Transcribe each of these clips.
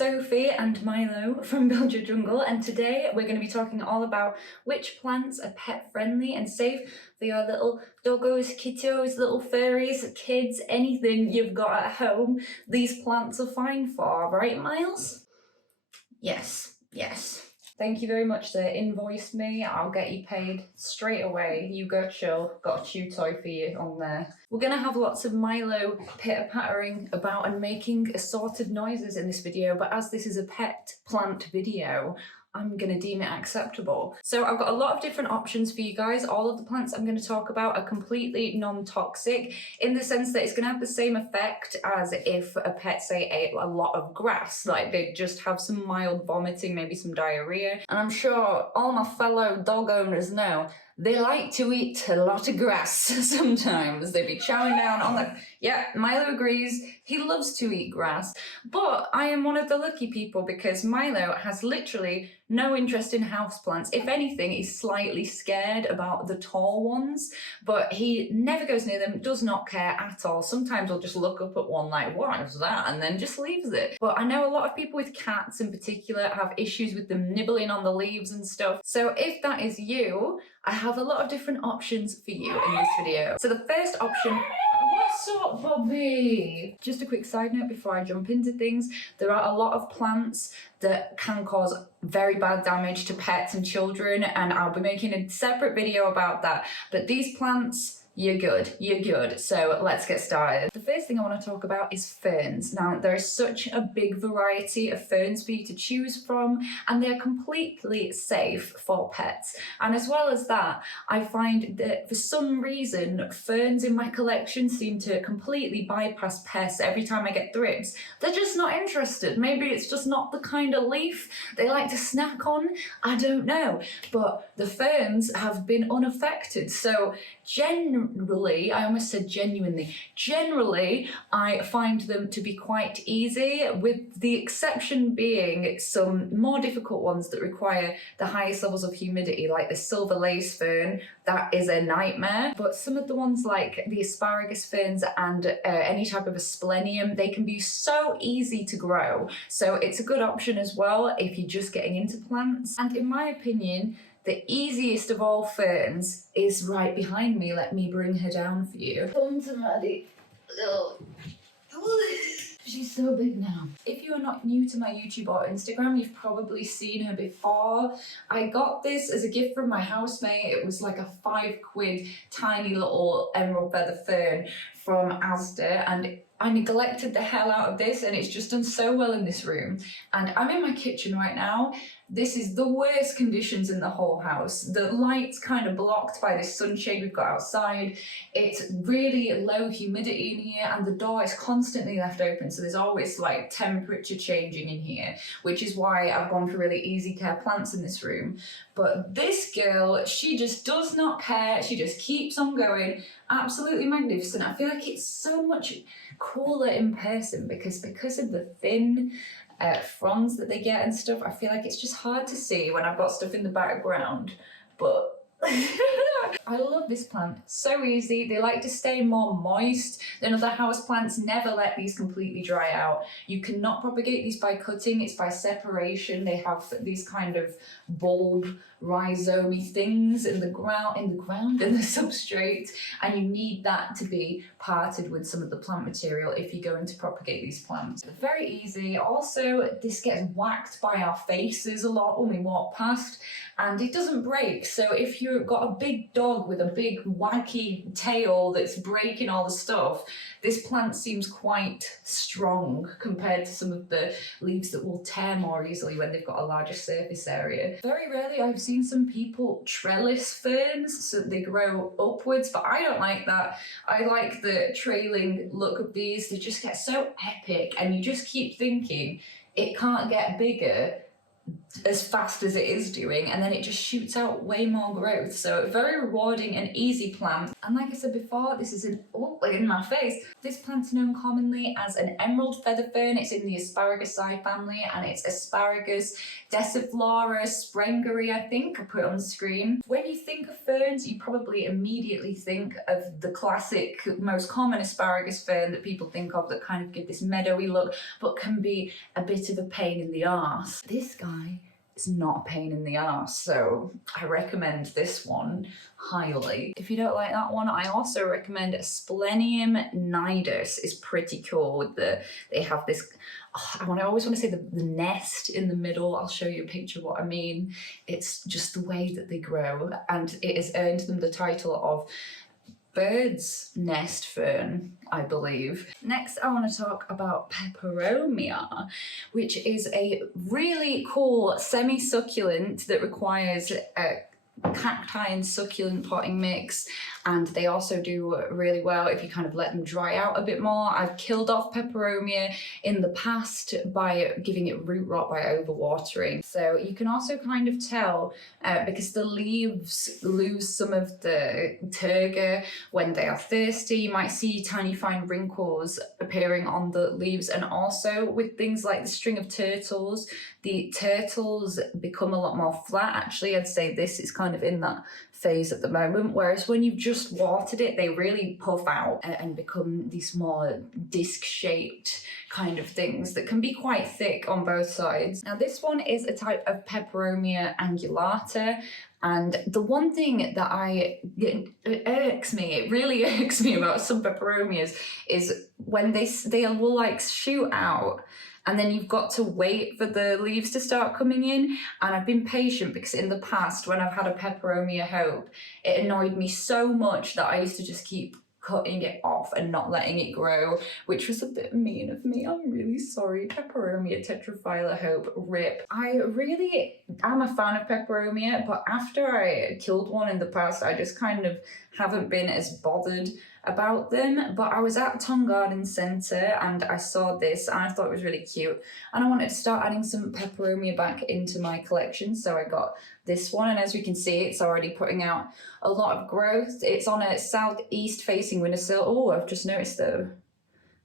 Sophie and Milo from Build Your Jungle, and today we're going to be talking all about which plants are pet friendly and safe for your little doggos, kittos, little furries, kids, anything you've got at home. These plants are fine for, right, Miles? Yes, yes. Thank you very much, sir. Invoice me, I'll get you paid straight away. You go chill. Got a chew toy for you on there. We're going to have lots of Milo pitter-pattering about and making assorted noises in this video, but as this is a pet plant video, I'm going to deem it acceptable. So I've got a lot of different options for you guys. All of the plants I'm going to talk about are completely non-toxic in the sense that it's going to have the same effect as if a pet, say, ate a lot of grass. Like they'd just have some mild vomiting, maybe some diarrhea. And I'm sure all my fellow dog owners know they like to eat a lot of grass sometimes. They'd be chowing down on the... Yeah, Milo agrees. He loves to eat grass. But I am one of the lucky people because Milo has literally no interest in houseplants. If anything, he's slightly scared about the tall ones, but he never goes near them, does not care at all. Sometimes he'll just look up at one like, what is that? And then just leaves it. But I know a lot of people with cats in particular have issues with them nibbling on the leaves and stuff. So if that is you, I have a lot of different options for you in this video. So the first option... What's up, Bobby? Just a quick side note before I jump into things. There are a lot of plants that can cause very bad damage to pets and children, and I'll be making a separate video about that. But these plants, you're good. So let's get started. The first thing I want to talk about is ferns. Now, there is such a big variety of ferns for you to choose from, and they're completely safe for pets. And as well as that, I find that for some reason, ferns in my collection seem to completely bypass pests every time I get thrips. They're just not interested. Maybe it's just not the kind of leaf they like to snack on. I don't know. But the ferns have been unaffected. So generally, I almost said genuinely, generally I find them to be quite easy, with the exception being some more difficult ones that require the highest levels of humidity, like the silver lace fern. That is a nightmare. But some of the ones like the asparagus ferns and any type of asplenium, they can be so easy to grow. So it's a good option as well if you're just getting into plants. And in my opinion, the easiest of all ferns is right behind me. Let me bring her down for you. Come to Maddie. Oh. She's so big now. If you are not new to my YouTube or Instagram, you've probably seen her before. I got this as a gift from my housemate. It was like a £5 tiny little emerald feather fern from Asda, and I neglected the hell out of this, and it's just done so well in this room. And I'm in my kitchen right now. This is the worst conditions in the whole house. The light's kind of blocked by this sunshade we've got outside. It's really low humidity in here, and the door is constantly left open, so there's always like temperature changing in here, which is why I've gone for really easy care plants in this room. But this girl, she just does not care. She just keeps on going. Absolutely magnificent. I feel like it's so much cooler in person because of the thin fronds that they get and stuff. I feel like it's just hard to see when I've got stuff in the background, but I love this plant. So easy. They like to stay more moist than other houseplants. Never let these completely dry out. You cannot propagate these by cutting. It's by separation. They have these kind of bulb rhizomy things in the ground, in the substrate, and you need that to be parted with some of the plant material if you're going to propagate these plants. Very easy. Also, this gets whacked by our faces a lot when we walk past, and it doesn't break. So if you've got a big dog with a big wacky tail that's breaking all the stuff, this plant seems quite strong compared to some of the leaves that will tear more easily when they've got a larger surface area. Very rarely I've seen some people trellis ferns so they grow upwards, but I don't like that. I like the trailing look of these. They just get so epic, and you just keep thinking it can't get bigger as fast as it is doing, and then it just shoots out way more growth. So very rewarding and easy plant. And like I said before, this is in my face. This plant's known commonly as an emerald feather fern. It's in the Asparagaceae family, and it's Asparagus deciflora sprengeri, I think. I put it on the screen. When you think of ferns, you probably immediately think of the classic, most common asparagus fern that people think of, that kind of give this meadowy look, but can be a bit of a pain in the arse. This guy is not a pain in the arse, so I recommend this one highly. If you don't like that one, I also recommend Splenium nidus. It's pretty cool with they have this, I always want to say the nest in the middle. I'll show you a picture of what I mean. It's just the way that they grow, and it has earned them the title of bird's nest fern, I believe. Next, I want to talk about Peperomia, which is a really cool semi-succulent that requires a cacti and succulent potting mix, and they also do really well if you kind of let them dry out a bit more. I've killed off Peperomia in the past by giving it root rot by overwatering. So you can also kind of tell because the leaves lose some of the turgor when they are thirsty. You might see tiny fine wrinkles appearing on the leaves, and also with things like the string of turtles, the turtles become a lot more flat. Actually, I'd say this is kind of in that phase at the moment, whereas when you've just watered it, they really puff out and become these more disc-shaped kind of things that can be quite thick on both sides. Now this one is a type of Peperomia angulata, and the one thing that it really irks me about some Peperomias is when they will like shoot out, and then you've got to wait for the leaves to start coming in. And I've been patient because in the past, when I've had a Peperomia hope, it annoyed me so much that I used to just keep cutting it off and not letting it grow, which was a bit mean of me. I'm really sorry. Peperomia tetraphylla hope, rip. I really am a fan of Peperomia, but after I killed one in the past, I just kind of haven't been as bothered about them. But I was at Tongue Garden Centre and I saw this and I thought it was really cute, and I wanted to start adding some Peperomia back into my collection, so I got this one, and as we can see, it's already putting out a lot of growth. It's on a southeast facing windowsill. Oh, I've just noticed though,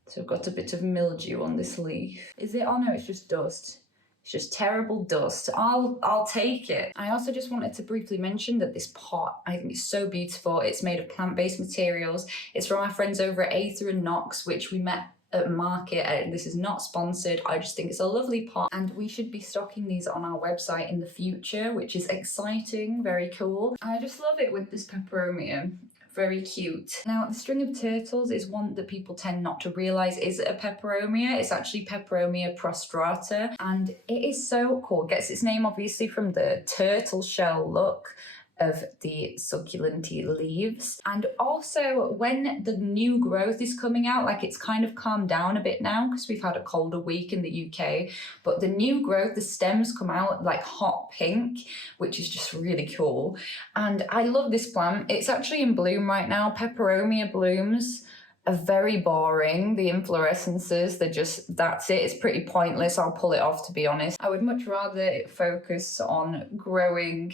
so I've got a bit of mildew on this leaf. Is it? Oh no, it's just dust. It's just terrible dust. I'll take it. I also just wanted to briefly mention that this pot, I think it's so beautiful. It's made of plant-based materials. It's from our friends over at Aether and Knox, which we met at market. This is not sponsored. I just think it's a lovely pot, and we should be stocking these on our website in the future, which is exciting, very cool. I just love it with this Peperomia. Very cute. Now, the string of turtles is one that people tend not to realise is a Peperomia. It's actually Peperomia prostrata, and it is so cool. It gets its name obviously from the turtle shell look of the succulenty leaves, and also when the new growth is coming out, like it's kind of calmed down a bit now because we've had a colder week in the UK, but the new growth, the stems come out like hot pink, which is just really cool. And I love this plant. It's actually in bloom right now. Peperomia blooms are very boring. The inflorescences, they're just, that's it. It's pretty pointless. I'll pull it off, to be honest. I would much rather focus on growing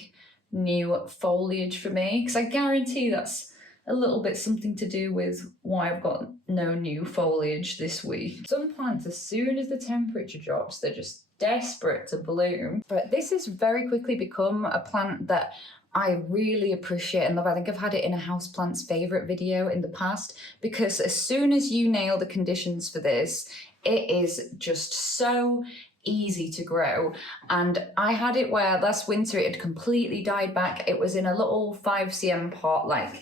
new foliage for me, because I guarantee that's a little bit something to do with why I've got no new foliage this week. Some plants, as soon as the temperature drops, they're just desperate to bloom. But this has very quickly become a plant that I really appreciate and love. I think I've had it in a houseplant's favourite video in the past, because as soon as you nail the conditions for this, it is just so easy to grow. And I had it where last winter it had completely died back. It was in a little 5cm pot, like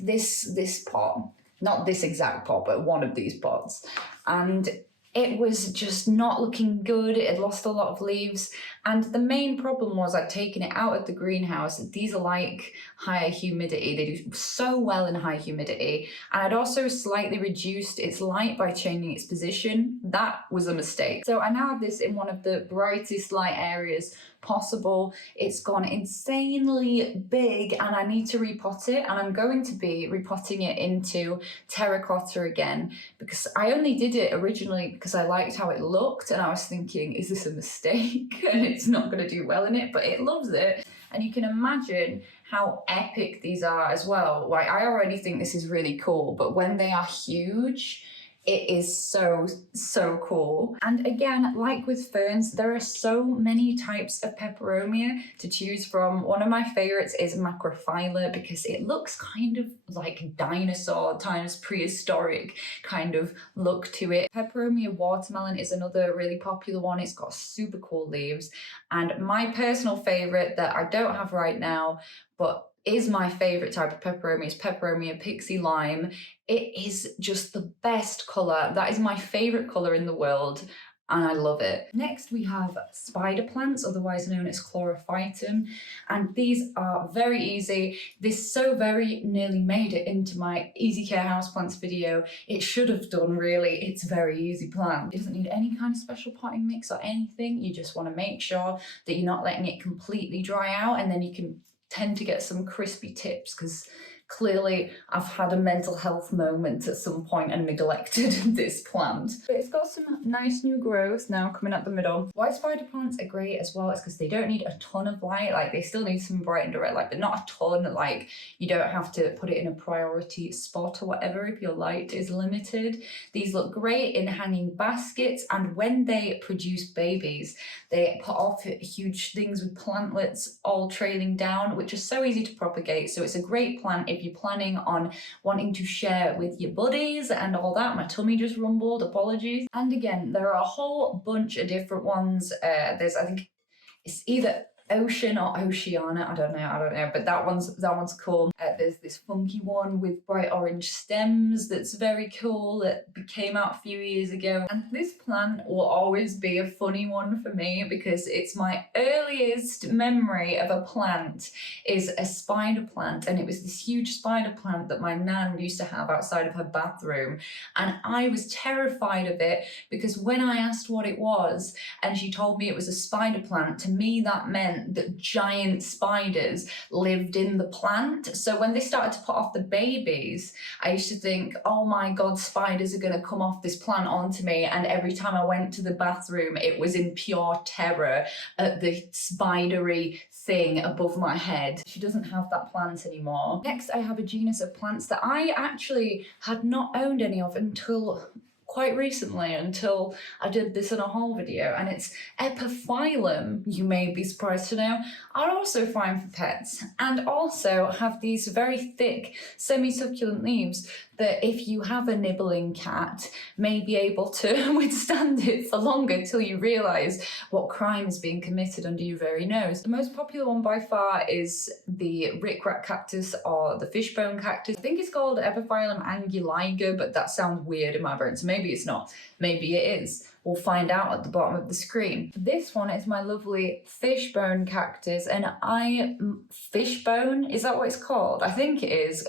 this pot, not this exact pot, but one of these pots, and it was just not looking good. It had lost a lot of leaves, and the main problem was I'd taken it out of the greenhouse. These are like higher humidity. They do so well in high humidity, and I'd also slightly reduced its light by changing its position. That was a mistake. So I now have this in one of the brightest light areas possible. It's gone insanely big and I need to repot it, and I'm going to be repotting it into terracotta again because I only did it originally because I liked how it looked and I was thinking, is this a mistake? And it's not going to do well in it, but it loves it. And you can imagine how epic these are as well. Like, I already think this is really cool, but when they are huge, it is so, so cool. And again, like with ferns, there are so many types of peperomia to choose from. One of my favorites is macrophylla because it looks kind of like dinosaur times prehistoric kind of look to it. Peperomia watermelon is another really popular one. It's got super cool leaves. And my personal favorite that I don't have right now, but is my favorite type of peperomia, is Peperomia pixie lime. It is just the best color. That is my favorite color in the world, and I love it. Next we have spider plants, otherwise known as chlorophytum, and these are very easy. This so very nearly made it into my easy care houseplants video. It should have done, really. It's a very easy plant. It doesn't need any kind of special potting mix or anything. You just want to make sure that you're not letting it completely dry out, and then you can tend to get some crispy tips because clearly I've had a mental health moment at some point and neglected this plant. But it's got some nice new growth now coming up the middle. Why spider plants are great as well is because they don't need a ton of light. Like, they still need some bright and direct light, but not a ton. Like, you don't have to put it in a priority spot or whatever if your light is limited. These look great in hanging baskets, and when they produce babies, they put off huge things with plantlets all trailing down, which is so easy to propagate. So it's a great plant if you're planning on wanting to share with your buddies and all that. My tummy just rumbled, apologies. And again, there are a whole bunch of different ones. There's, I think it's either Ocean or Oceana, I don't know, but that one's cool. There's this funky one with bright orange stems that's very cool that came out a few years ago. And this plant will always be a funny one for me because it's my earliest memory of a plant is a spider plant, and it was this huge spider plant that my nan used to have outside of her bathroom, and I was terrified of it because when I asked what it was and she told me it was a spider plant, to me that meant that giant spiders lived in the plant. So when they started to put off the babies, I used to think, oh my god, spiders are going to come off this plant onto me. And every time I went to the bathroom, it was in pure terror at the spidery thing above my head. She doesn't have that plant anymore. Next, I have a genus of plants that I actually had not owned any of until quite recently, until I did this in a haul video, and it's Epiphyllum, you may be surprised to know, are also fine for pets, and also have these very thick semi-succulent leaves that if you have a nibbling cat may be able to withstand it for longer till you realise what crime is being committed under your very nose. The most popular one by far is the rickrack cactus or the fishbone cactus. I think it's called Epiphyllum anguliger, but that sounds weird in my brain, so maybe it's not. Maybe it is. We'll find out at the bottom of the screen. This one is my lovely fishbone cactus, and fishbone, is that what it's called? I think it is.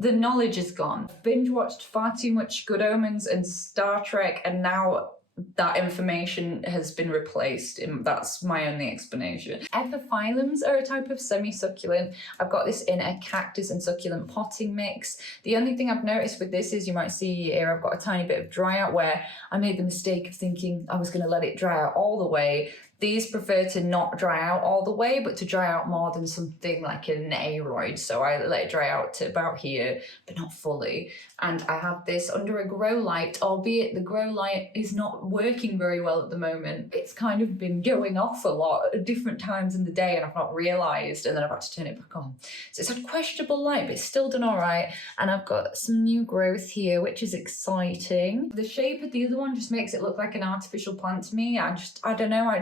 The knowledge is gone. I've binge watched far too much Good Omens and Star Trek, and now that information has been replaced, and that's my only explanation. Epiphyllums are a type of semi-succulent. I've got this in a cactus and succulent potting mix. The only thing I've noticed with this is, you might see here, I've got a tiny bit of dry out where I made the mistake of thinking I was going to let it dry out all the way. These prefer to not dry out all the way, but to dry out more than something like an aroid. So I let it dry out to about here, but not fully. And I have this under a grow light, albeit the grow light is not working very well at the moment. It's kind of been going off a lot at different times in the day, and I've not realised, and then I've had to turn it back on. So it's had questionable light, but it's still done all right. And I've got some new growth here, which is exciting. The shape of the other one just makes it look like an artificial plant to me. I don't know,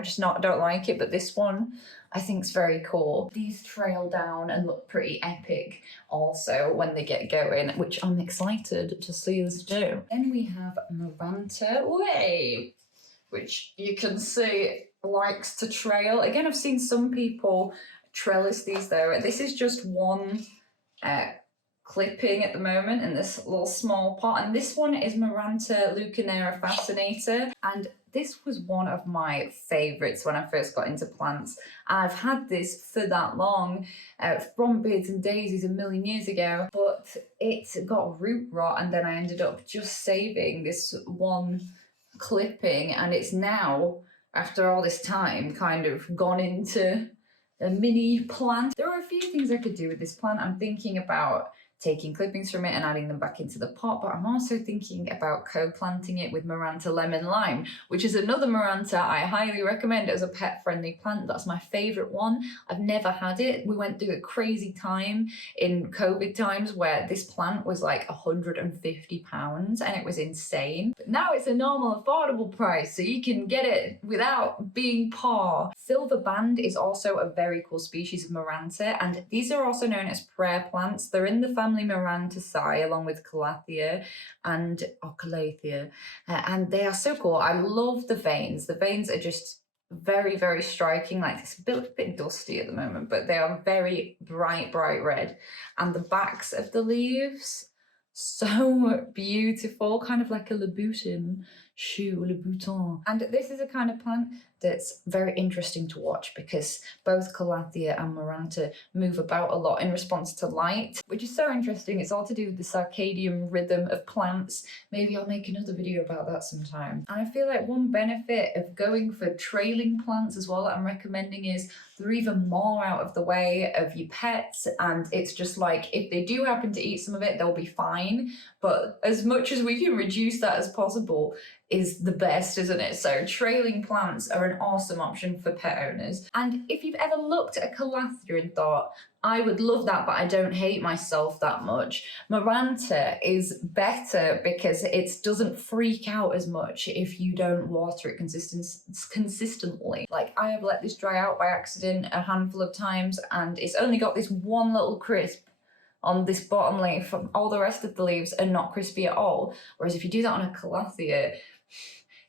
don't like it, but this one I think is very cool. These trail down and look pretty epic also when they get going, which I'm excited to see us do. Then we have Maranta, which you can see likes to trail. Again, I've seen some people trellis these though. This is just one clipping at the moment in this little small pot, and this one is Maranta Leucanera fascinator, and this was one of my favorites when I first got into plants. I've had this for that long, from Beards and Daisies a million years ago, but it got root rot, and then I ended up just saving this one clipping, and it's now, after all this time, kind of gone into a mini plant. There are a few things I could do with this plant. I'm thinking about taking clippings from it and adding them back into the pot, but I'm also thinking about co-planting it with Maranta Lemon Lime, which is another Maranta I highly recommend as a pet-friendly plant. That's my favourite one. I've never had it. We went through a crazy time in COVID times where this plant was like £150 and it was insane. But now it's a normal, affordable price, so you can get it without being poor. Silver Band is also a very cool species of Maranta, and these are also known as prayer plants. They're in the family Marantaceae along with Calathea and Calathea, and they are so cool. I love the veins. The veins are just very, very striking. Like, it's a bit dusty at the moment, but they are very bright red. And the backs of the leaves, so beautiful, kind of like a Louboutin shoe, Louboutin. And this is a kind of plant that's very interesting to watch because both Calathea and Maranta move about a lot in response to light, which is so interesting. It's all to do with the circadian rhythm of plants. Maybe I'll make another video about that sometime. And I feel like one benefit of going for trailing plants as well that I'm recommending is they're even more out of the way of your pets, and it's just like, if they do happen to eat some of it, they'll be fine, but as much as we can reduce that as possible is the best, isn't it? So trailing plants are an awesome option for pet owners. And if you've ever looked at a Calathea and thought, I would love that, but I don't hate myself that much, Maranta is better because it doesn't freak out as much if you don't water it consistently. Like, I have let this dry out by accident a handful of times, and it's only got this one little crisp on this bottom leaf. All the rest of the leaves are not crispy at all. Whereas if you do that on a Calathea,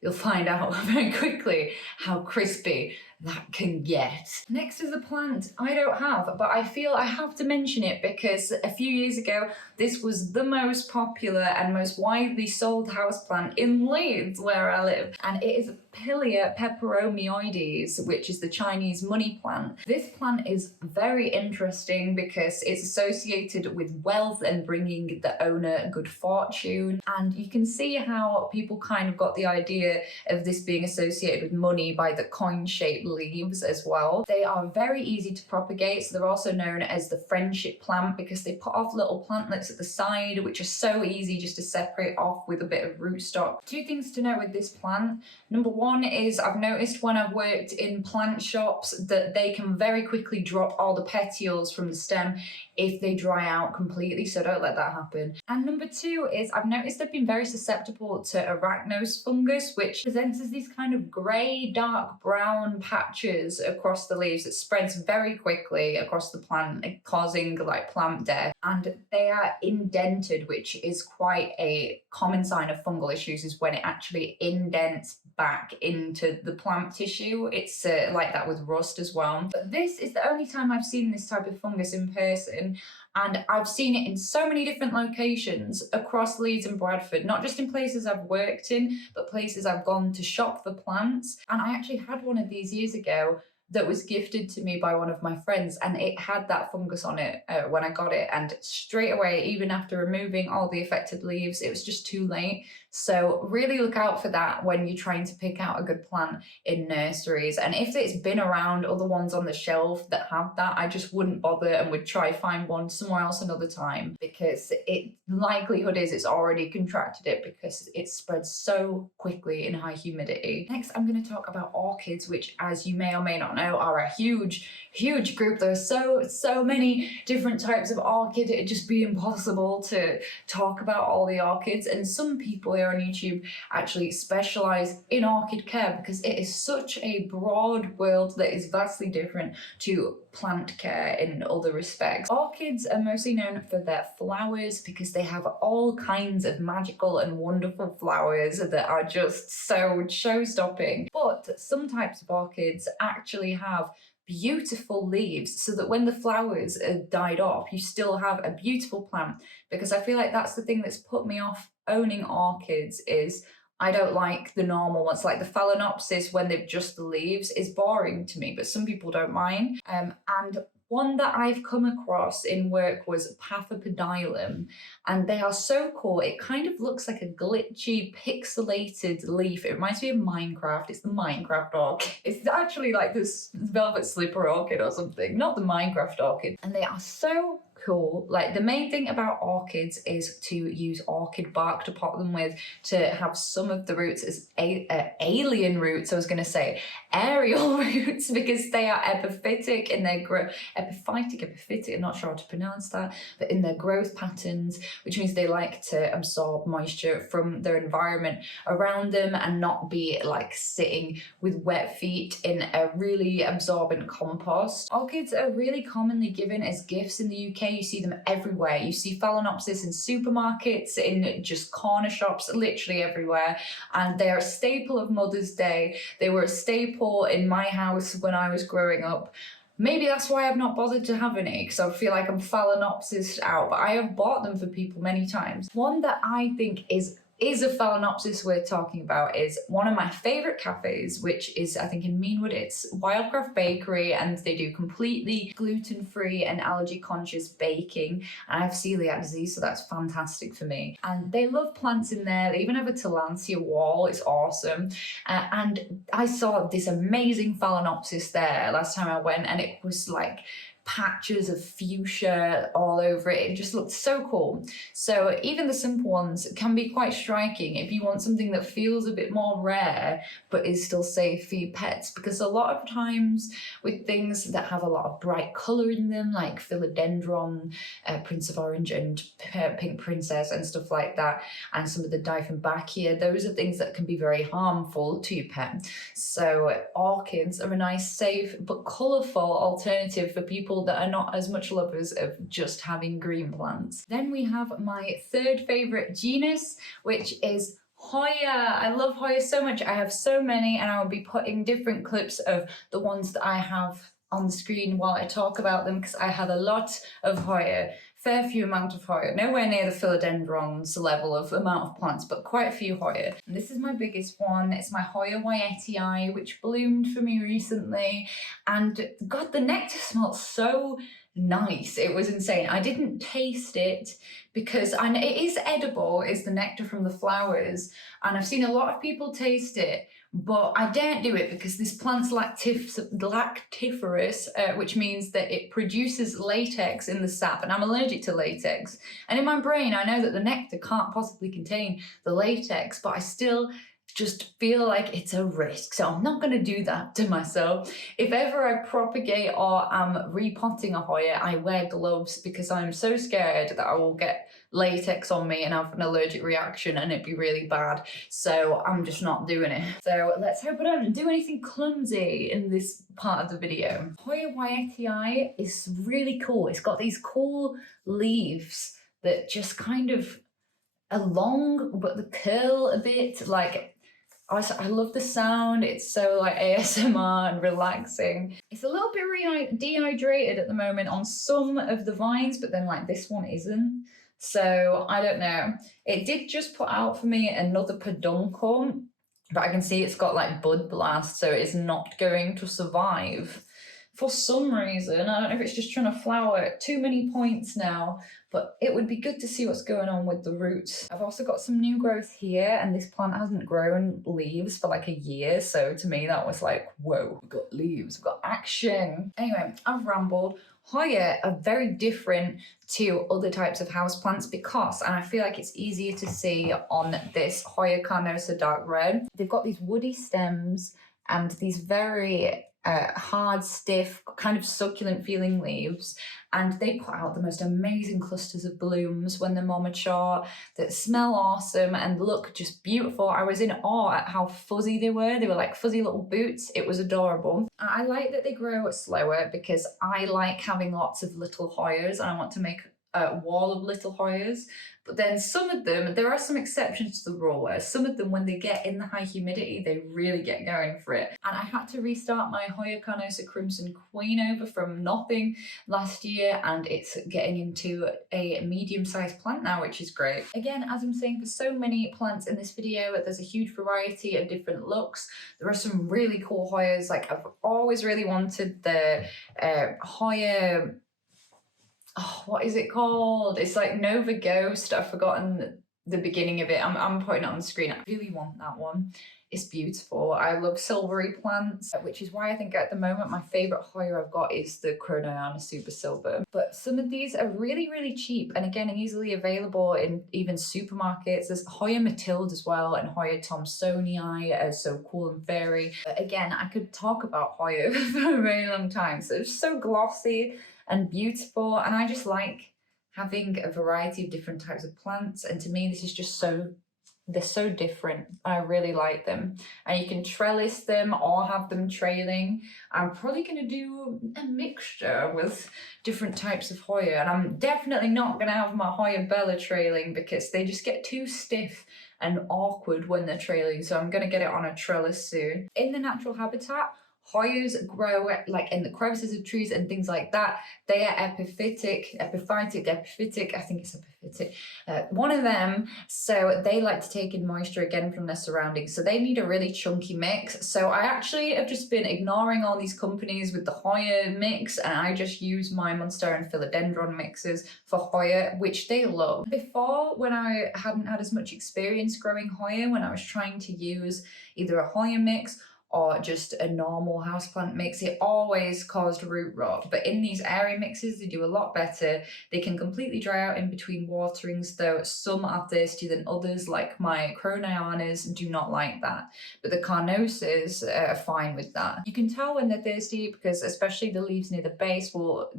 you'll find out very quickly how crispy that can get. Next is a plant I don't have, but I feel I have to mention it because a few years ago, this was the most popular and most widely sold houseplant in Leeds, where I live. And it is Peperomioides, which is the Chinese money plant. This plant is very interesting because it's associated with wealth and bringing the owner good fortune. And you can see how people kind of got the idea of this being associated with money by the coin-shaped leaves as well. They are very easy to propagate, so they're also known as the friendship plant because they put off little plantlets at the side, which are so easy just to separate off with a bit of rootstock. Two things to note with this plant. Number one is I've noticed when I've worked in plant shops that they can very quickly drop all the petioles from the stem if they dry out completely, so don't let that happen. And number two is I've noticed they've been very susceptible to arachnos fungus, which presents as these kind of grey, dark brown patches across the leaves that spreads very quickly across the plant, causing like plant death. And they are indented, which is quite a common sign of fungal issues, is when it actually indents back into the plant tissue. It's like that with rust as well. But this is the only time I've seen this type of fungus in person, and I've seen it in so many different locations across Leeds and Bradford, not just in places I've worked in, but places I've gone to shop for plants. And I actually had one of these years ago that was gifted to me by one of my friends, and it had that fungus on it when I got it, and straight away, even after removing all the affected leaves, it was just too late. So really look out for that when you're trying to pick out a good plant in nurseries. And if it's been around other ones on the shelf that have that, I just wouldn't bother and would try find one somewhere else another time, because likelihood is it's already contracted it because it spreads so quickly in high humidity. Next, I'm going to talk about orchids, which, as you may or may not know, are a huge group. There are so many different types of orchid, it'd just be impossible to talk about all the orchids. And some people here on YouTube actually specialize in orchid care because it is such a broad world that is vastly different to plant care in other respects. Orchids are mostly known for their flowers because they have all kinds of magical and wonderful flowers that are just so show-stopping. But some types of orchids actually have beautiful leaves so that when the flowers are died off, you still have a beautiful plant. Because I feel like that's the thing that's put me off owning orchids is I don't like the normal ones. Like the Phalaenopsis, when they've just the leaves, is boring to me, but some people don't mind. And one that I've come across in work was Papapodilum, and they are so cool. It kind of looks like a glitchy, pixelated leaf. It reminds me of Minecraft. It's the Minecraft orchid. It's actually like this velvet slipper orchid or something, not the Minecraft orchid. And they are so cool. Like the main thing about orchids is to use orchid bark to pot them with, to have some of the roots as alien roots, I was going to say aerial roots, because they are epiphytic in their epiphytic, I'm not sure how to pronounce that, but in their growth patterns, which means they like to absorb moisture from their environment around them and not be like sitting with wet feet in a really absorbent compost. Orchids are really commonly given as gifts in the UK. You see them everywhere. You see Phalaenopsis in supermarkets, in just corner shops, literally everywhere. And they are a staple of Mother's Day. They were a staple in my house when I was growing up. Maybe that's why I've not bothered to have any, because I feel like I'm Phalaenopsis out, but I have bought them for people many times. One that I think is a Phalaenopsis we're talking about is one of my favourite cafes, which is, I think, in Meanwood. It's Wildcraft Bakery, and they do completely gluten-free and allergy-conscious baking. And I have celiac disease, so that's fantastic for me. And they love plants in there. They even have a Tillandsia wall. It's awesome. And I saw this amazing Phalaenopsis there last time I went, and it was like patches of fuchsia all over it. It just looked so cool. So even the simple ones can be quite striking if you want something that feels a bit more rare but is still safe for your pets, because a lot of times with things that have a lot of bright colour in them, like philodendron, Prince of Orange and Pink Princess and stuff like that, and some of the Dieffenbachia, those are things that can be very harmful to your pet. So orchids are a nice, safe but colourful alternative for people that are not as much lovers of just having green plants. Then we have my third favourite genus, which is Hoya. I love Hoya so much. I have so many, and I will be putting different clips of the ones that I have on the screen while I talk about them, because I have a lot of Hoya. Fair few amount of Hoya, nowhere near the philodendrons level of amount of plants, but quite a few Hoya. And this is my biggest one. It's my Hoya Wyetii, which bloomed for me recently. And God, the nectar smelled so nice. It was insane. I didn't taste it because it is edible, is the nectar from the flowers. And I've seen a lot of people taste it, but I daren't do it because this plant's lactiferous, which means that it produces latex in the sap, and I'm allergic to latex. And in my brain, I know that the nectar can't possibly contain the latex, but I still just feel like it's a risk, so I'm not going to do that to myself. If ever I propagate or am repotting a Hoya, I wear gloves because I'm so scared that I will get latex on me and have an allergic reaction and it'd be really bad. So I'm just not doing it. So let's hope I don't do anything clumsy in this part of the video. Hoya Wyetii is really cool. It's got these cool leaves that just kind of are long, but they curl a bit. Like, I love the sound. It's so like ASMR and relaxing. It's a little bit dehydrated at the moment on some of the vines, but then like this one isn't. So I don't know. It did just put out for me another peduncle, but I can see it's got like bud blast, so it's not going to survive for some reason. I don't know if it's just trying to flower at too many points now, but it would be good to see what's going on with the roots. I've also got some new growth here, and this plant hasn't grown leaves for like a year, so to me that was like, whoa, we've got leaves, we've got action. Anyway, I've rambled. Hoya are very different to other types of houseplants because, and I feel like it's easier to see on this Hoya carnosa dark red, they've got these woody stems and these very hard, stiff, kind of succulent feeling leaves, and they put out the most amazing clusters of blooms when they're more mature that smell awesome and look just beautiful. I was in awe at how fuzzy they were. They were like fuzzy little boots. It was adorable. I like that they grow slower because I like having lots of little Hoyas and I want to make wall of little Hoyas. But then some of them, there are some exceptions to the rule where some of them, when they get in the high humidity, they really get going for it. And I had to restart my Hoya Carnosa Crimson Queen over from nothing last year, and it's getting into a medium-sized plant now, which is great. Again, as I'm saying, for so many plants in this video, there's a huge variety of different looks. There are some really cool Hoyas. Like, I've always really wanted the Hoya, oh, what is it called? It's like Nova Ghost. I've forgotten the beginning of it. I'm putting it on the screen. I really want that one. It's beautiful. I love silvery plants, which is why I think at the moment my favorite Hoya I've got is the Chronoiana Super Silver. But some of these are really, really cheap and again easily available in even supermarkets. There's Hoya Matilde as well and Hoya Thomsonii, so cool and fairy. But again, I could talk about Hoya for a very long time. So it's so glossy and beautiful, and I just like having a variety of different types of plants, and to me this is just they're so different. I really like them, and you can trellis them or have them trailing. I'm probably going to do a mixture with different types of Hoya, and I'm definitely not going to have my Hoya Bella trailing because they just get too stiff and awkward when they're trailing, so I'm going to get it on a trellis soon. In the natural habitat, Hoyas grow like in the crevices of trees and things like that. They are epiphytic, I think it's epiphytic, one of them. So they like to take in moisture again from their surroundings. So they need a really chunky mix. So I actually have just been ignoring all these companies with the Hoya mix, and I just use my Monstera and Philodendron mixes for Hoya, which they love. Before, when I hadn't had as much experience growing Hoya, when I was trying to use either a Hoya mix or just a normal houseplant mix, it always caused root rot. But in these area mixes, they do a lot better. They can completely dry out in between waterings, though some are thirstier than others, like my Chronoianas do not like that. But the Carnosas are fine with that. You can tell when they're thirsty because especially the leaves near the base will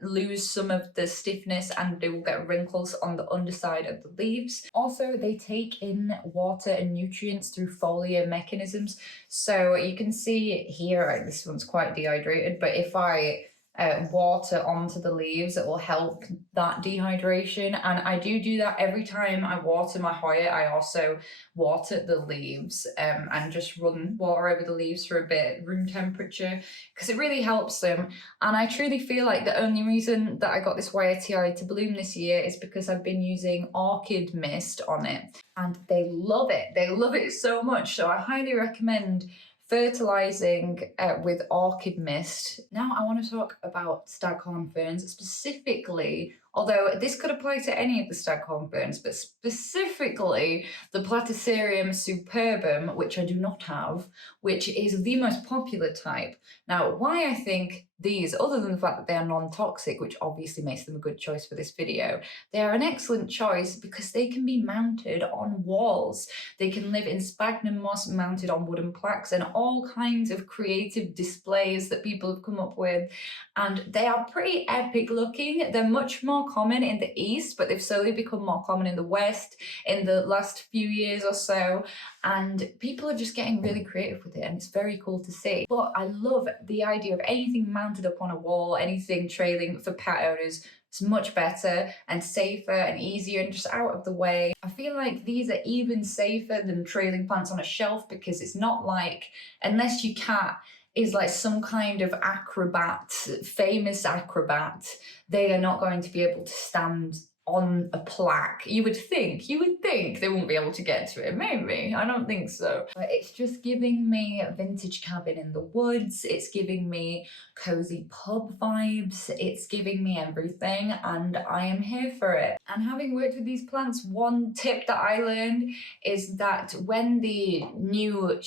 lose some of the stiffness and they will get wrinkles on the underside of the leaves. Also, they take in water and nutrients through foliar mechanisms. So you can see here, this one's quite dehydrated, but if I water onto the leaves, it will help that dehydration. And I do that every time I water my Hoya. I also water the leaves and just run water over the leaves for a bit, room temperature, because it really helps them. And I truly feel like the only reason that I got this YTI to bloom this year is because I've been using Orchid mist on it, and they love it. They love it so much. So I highly recommend fertilizing with Orchid mist. Now I want to talk about Staghorn ferns specifically, although this could apply to any of the Staghorn ferns, but specifically the Platycerium superbum, which I do not have, which is the most popular type. Now, why I think these, other than the fact that they are non-toxic, which obviously makes them a good choice for this video, they are an excellent choice because they can be mounted on walls. They can live in sphagnum moss mounted on wooden plaques and all kinds of creative displays that people have come up with. And they are pretty epic looking. They're much more common in the East, but they've slowly become more common in the West in the last few years or so. And people are just getting really creative with it, and it's very cool to see. But I love the idea of anything mounted up on a wall, anything trailing for pet owners. It's much better and safer and easier and just out of the way. I feel like these are even safer than trailing plants on a shelf because it's not like, unless your cat is like some kind of acrobat, famous acrobat, they are not going to be able to stand on a plaque. You would think they won't be able to get to it. Maybe, I don't think so. But it's just giving me a vintage cabin in the woods. It's giving me cozy pub vibes. It's giving me everything, and I am here for it. And having worked with these plants, one tip that I learned is that when the new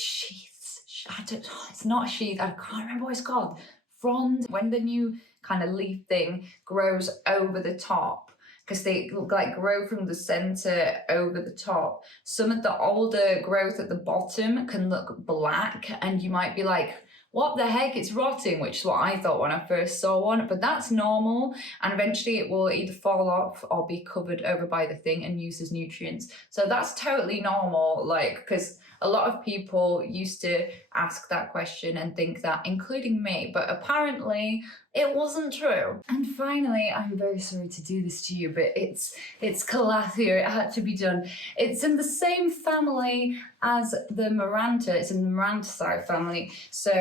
it's not a sheath, I can't remember what it's called, frond, when the new kind of leaf thing grows over the top, because they like grow from the center over the top. Some of the older growth at the bottom can look black, and you might be like, what the heck, it's rotting, which is what I thought when I first saw one, but that's normal, and eventually it will either fall off or be covered over by the thing and used as nutrients. So that's totally normal, like, because a lot of people used to ask that question and think that, including me, but apparently It wasn't true. And finally, I'm very sorry to do this to you, but it's Calathea. It had to be done. It's in the same family as the Maranta. It's in the Maranta family. So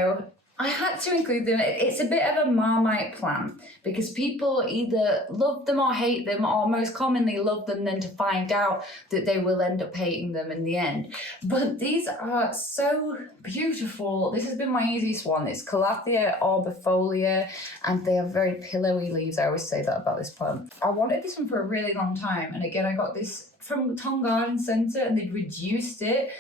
I had to include them. It's a bit of a Marmite plant because people either love them or hate them, or most commonly love them then to find out that they will end up hating them in the end. But these are so beautiful. This has been my easiest one. It's Calathea orbifolia, and they have very pillowy leaves. I always say that about this plant. I wanted this one for a really long time, and again, I got this from Tom Garden Centre, and they'd reduced it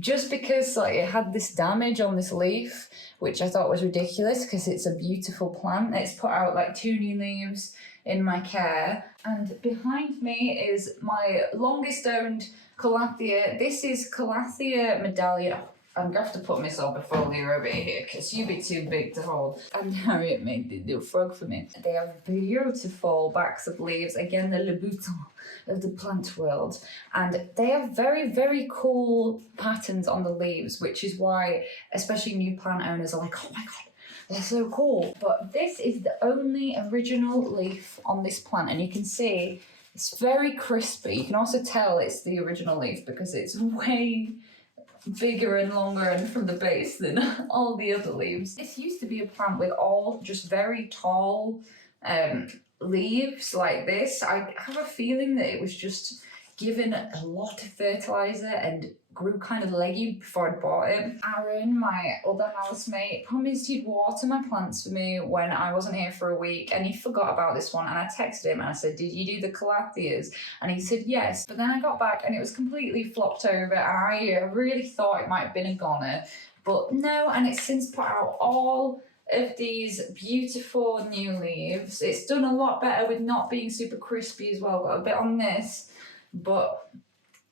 just because like it had this damage on this leaf, which I thought was ridiculous because it's a beautiful plant. It's put out like 2 new leaves in my care. And behind me is my longest owned Calathea. This is Calathea medallion. I'm going to have to put this orbifolia over here because you'd be too big to hold. And Harriet made the little frog for me. They have beautiful backs of leaves. Again, the le bouton of the plant world. And they have very, very cool patterns on the leaves, which is why especially new plant owners are like, oh my God, they're so cool. But this is the only original leaf on this plant. And you can see it's very crispy. You can also tell it's the original leaf because it's way bigger and longer and from the base than all the other leaves. This used to be a plant with all just very tall leaves like this. I have a feeling that it was just given a lot of fertilizer and grew kind of leggy before I bought it. Aaron, my other housemate, promised he'd water my plants for me when I wasn't here for a week, and he forgot about this one, and I texted him and I said, did you do the Calatheas? And he said yes, but then I got back and it was completely flopped over, and I really thought it might have been a goner, but no, and it's since put out all of these beautiful new leaves. It's done a lot better with not being super crispy as well. Got a bit on this, but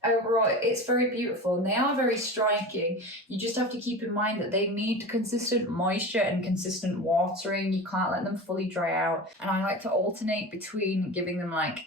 overall it's very beautiful and they are very striking. You just have to keep in mind that they need consistent moisture and consistent watering. You can't let them fully dry out, and I like to alternate between giving them like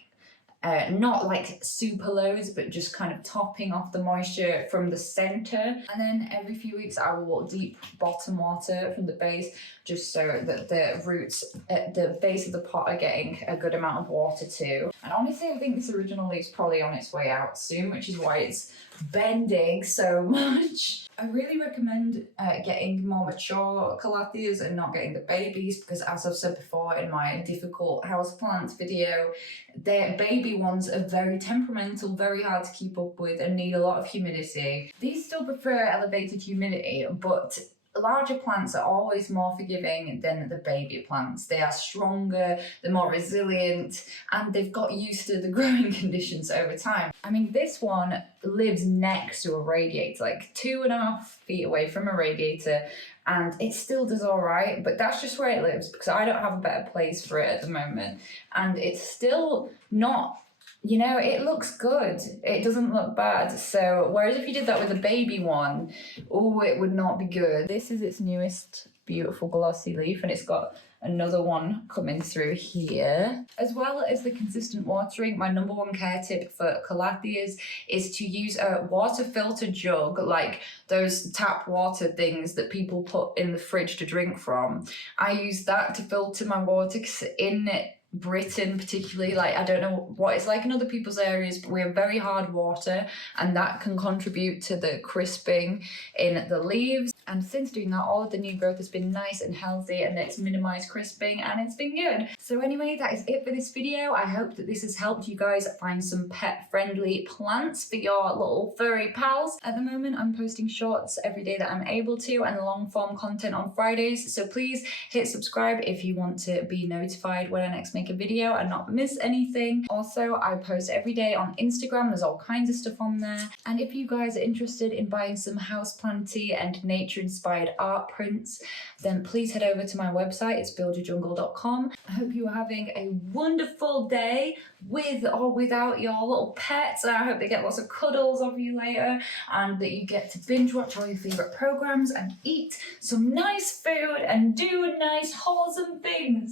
not like super loads, but just kind of topping off the moisture from the center. And then every few weeks I will deep bottom water from the base, just so that the roots at the base of the pot are getting a good amount of water too. And honestly, I think this original leaf's probably on its way out soon, which is why it's bending so much. I really recommend getting more mature Calatheas and not getting the babies, because as I've said before in my difficult houseplants video, their baby ones are very temperamental, very hard to keep up with, and need a lot of humidity. These still prefer elevated humidity, but larger plants are always more forgiving than the baby plants. They are stronger, they're more resilient, and they've got used to the growing conditions over time. I mean, this one lives next to a radiator, like 2.5 feet away from a radiator, and it still does all right, but that's just where it lives because I don't have a better place for it at the moment. And it's still not, you know, it looks good. It doesn't look bad. So whereas if you did that with a baby one, oh, it would not be good. This is its newest beautiful glossy leaf, and it's got another one coming through here. As well as the consistent watering, my number one care tip for Calatheas is to use a water filter jug, like those tap water things that people put in the fridge to drink from. I use that to filter my water because in Britain particularly, like I don't know what it's like in other people's areas, but we have very hard water, and that can contribute to the crisping in the leaves. And since doing that, all of the new growth has been nice and healthy, and it's minimized crisping, and it's been good. So anyway, that is it for this video. I hope that this has helped you guys find some pet-friendly plants for your little furry pals. At the moment, I'm posting shorts every day that I'm able to, and long-form content on Fridays. So please hit subscribe if you want to be notified when I next make a video and not miss anything. Also, I post every day on Instagram. There's all kinds of stuff on there. And if you guys are interested in buying some houseplanty and nature-inspired art prints, then please head over to my website. It's buildyourjungle.com. I hope you are having a wonderful day with or without your little pets. I hope they get lots of cuddles of you later, and that you get to binge watch all your favorite programs and eat some nice food and do nice wholesome things.